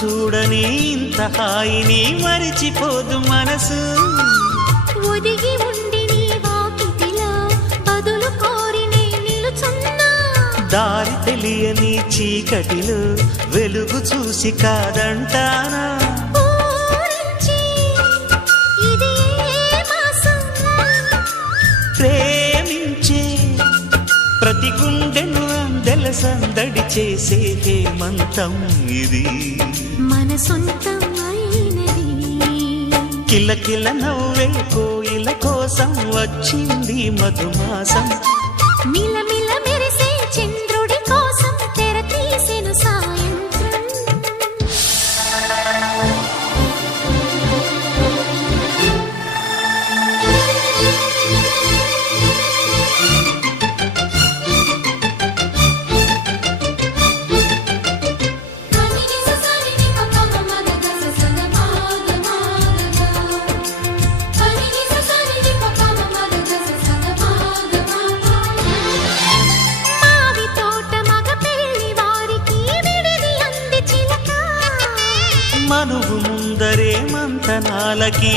చూడని ఇంత హాయిని మరిచిపోదు మనసు. ఒదిగి ఉండి నీ వాకిటిలో బదులు కోరి నే నిలుచున్నా. దారి తెలియని చీకటిలో వెలుగు చూసి కాదంటానా. ప్రేమించే ప్రతి గుండెను అందెల సందడి చేసే హేమంతం ఇది. మన సొంతం అయినది. కిలకిల నవ్వే కోయిల కోసం వచ్చింది మధుమాసం. మిలమిల మెరిసే చంద్రుడి కోసం తెర తీసెను సాయంత్రం. మనువు ముందరే మంతనాలకి